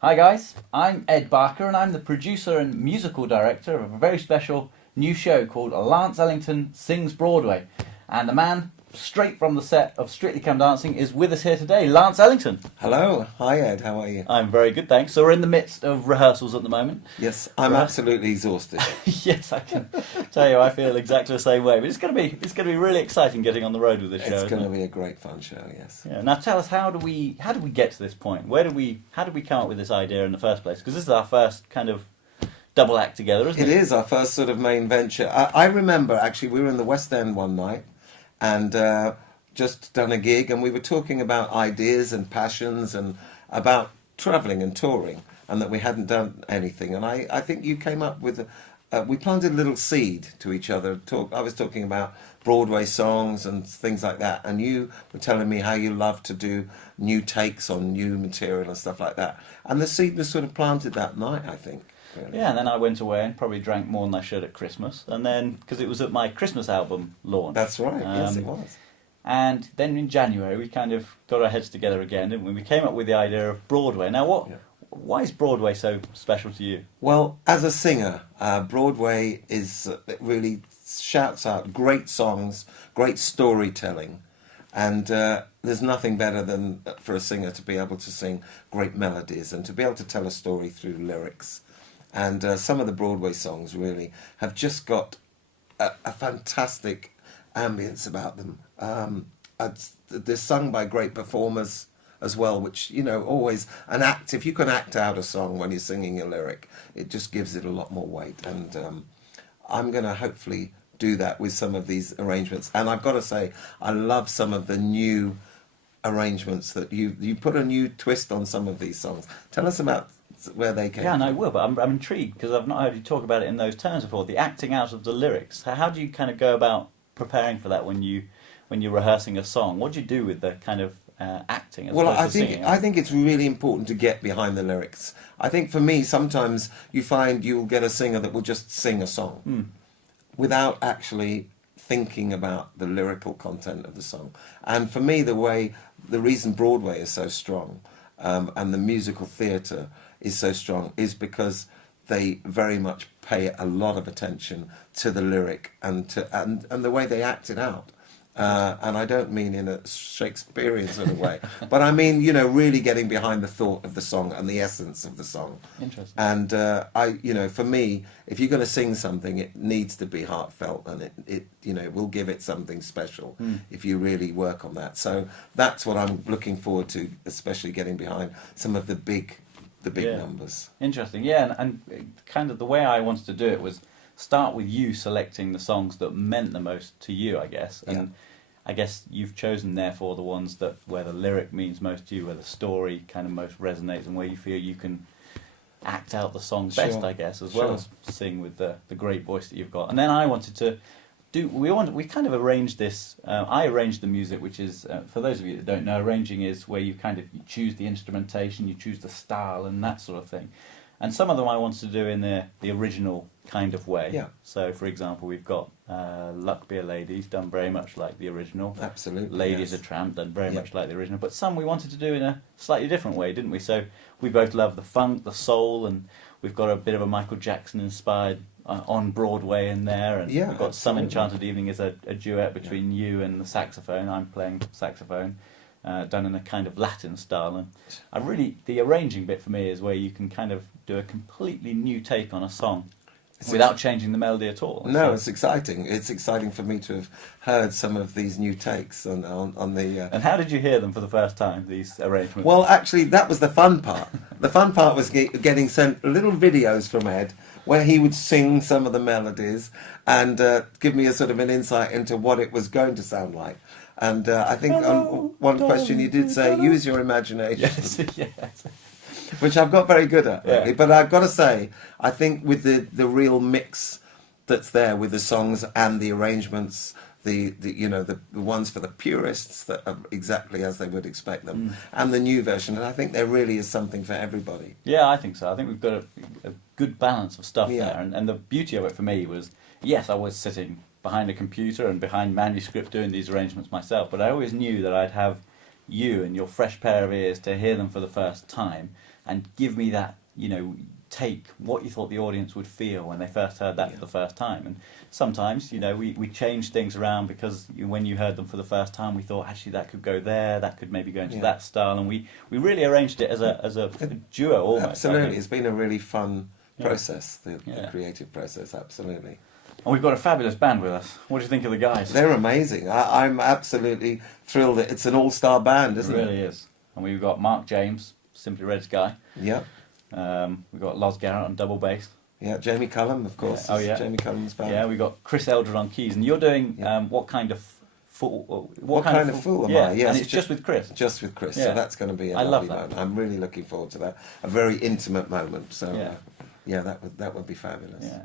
Hi guys, I'm Ed Barker and I'm the producer and musical director of a very special new show called Lance Ellington Sings Broadway. And the man straight from the set of Strictly Come Dancing is with us here today, Lance Ellington. Hello, hi Ed, how are you? I'm very good, thanks. So we're in the midst of rehearsals at the moment. Yes, I'm absolutely exhausted. Yes, I can tell you, I feel exactly the same way. But it's going to be really exciting getting on the road with this show. It's going to be a great fun show, yes. Yeah. Now tell us, how do we get to this point? How did we come up with this idea in the first place? Because this is our first kind of double act together, isn't it? It is our first sort of main venture. I remember actually we were in the West End one night and just done a gig, and we were talking about ideas and passions and about travelling and touring, and that we hadn't done anything. And I think you came up with we planted a little seed to each other. I was talking about Broadway songs and things like that, and you were telling me how you love to do new takes on new material and stuff like that. And the seed was sort of planted that night, I think. Really. Yeah, and then I went away and probably drank more than I should at Christmas. And then, because it was at my Christmas album launch. That's right, yes it was. And then in January we kind of got our heads together again, didn't we? We came up with the idea of Broadway. Now why is Broadway so special to you? Well, as a singer, Broadway it really shouts out great songs, great storytelling. And there's nothing better than for a singer to be able to sing great melodies and to be able to tell a story through lyrics. And some of the Broadway songs really have just got a fantastic ambience about them. They're sung by great performers as well, which, always if you can act out a song when you're singing a lyric, it just gives it a lot more weight. And I'm going to hopefully do that with some of these arrangements. And I've got to say, I love some of the new arrangements that you put a new twist on some of these songs. Tell us about where they came from. Yeah, no, I will, but I'm intrigued because I've not heard you talk about it in those terms before. The acting out of the lyrics. How do you kind of go about preparing for that when you're rehearsing a song? What do you do with the kind of acting? Well, I think it's really important to get behind the lyrics. I think for me, sometimes you find you'll get a singer that will just sing a song without actually thinking about the lyrical content of the song. And for me, the reason Broadway is so strong and the musical theatre is so strong is because they very much pay a lot of attention to the lyric and the way they act it out. And I don't mean in a Shakespearean sort of way, but I mean, really getting behind the thought of the song and the essence of the song. Interesting. And for me, if you're going to sing something, it needs to be heartfelt, and it will give it something special if you really work on that. So that's what I'm looking forward to, especially getting behind some of the big numbers. Interesting, yeah, and kind of the way I wanted to do it was start with you selecting the songs that meant the most to you, I guess. And I guess you've chosen, therefore, the ones where the lyric means most to you, where the story kind of most resonates, and where you feel you can act out the song best, I guess, as well as sing with the great voice that you've got. And then I wanted to we kind of arranged this. I arranged the music, which is, for those of you that don't know, arranging is where you choose the instrumentation, you choose the style, and that sort of thing. And some of them I wanted to do in the original kind of way. Yeah. So, for example, we've got Luck Be a Lady, done very much like the original. Absolutely. Ladies a Tramp, done very much like the original. But some we wanted to do in a slightly different way, didn't we? So we both love the funk, the soul, and we've got a bit of a Michael Jackson inspired on Broadway in there. And we've got Some Enchanted Evening as a duet between you and the saxophone. I'm playing saxophone. Done in a kind of Latin style, and the arranging bit for me is where you can kind of do a completely new take on a song without changing the melody at all. No, it's exciting. It's exciting for me to have heard some of these new takes on the. And how did you hear them for the first time? These arrangements. Well, actually, that was the fun part. The fun part was getting sent little videos from Ed where he would sing some of the melodies and give me a sort of an insight into what it was going to sound like. And I think on one question you did say, use your imagination. Yes. Which I've got very good at, really. Yeah. But I've got to say, I think with the real mix that's there with the songs and the arrangements, the ones for the purists that are exactly as they would expect them, and the new version, and I think there really is something for everybody. Yeah, I think so. I think we've got a good balance of stuff there. And the beauty of it for me was, yes, I was sitting behind a computer and behind manuscript doing these arrangements myself, but I always knew that I'd have you and your fresh pair of ears to hear them for the first time, and give me that, take what you thought the audience would feel when they first heard that for the first time. And sometimes, we change things around because when you heard them for the first time, we thought actually that could go there, that could maybe go into that style, and we really arranged it as a duo almost. Absolutely, it's been a really fun process, the creative process. Absolutely. And we've got a fabulous band with us. What do you think of the guys? They're amazing. I'm absolutely thrilled that it's an all-star band, isn't it? It really is. And we've got Mark James, Simply Red's guy. Yep. We've got Loz Garrett on double bass. Yeah, Jamie Cullum, of course. Yeah. Oh, yeah. Jamie Cullum's band. Yeah, we've got Chris Eldred on keys. And you're doing what kind of fool? What kind of fool am I? Yes, and it's just with Chris. Just with Chris. Yeah. So that's going to be a lovely moment. I'm really looking forward to that. A very intimate moment. So, that would be fabulous. Yeah.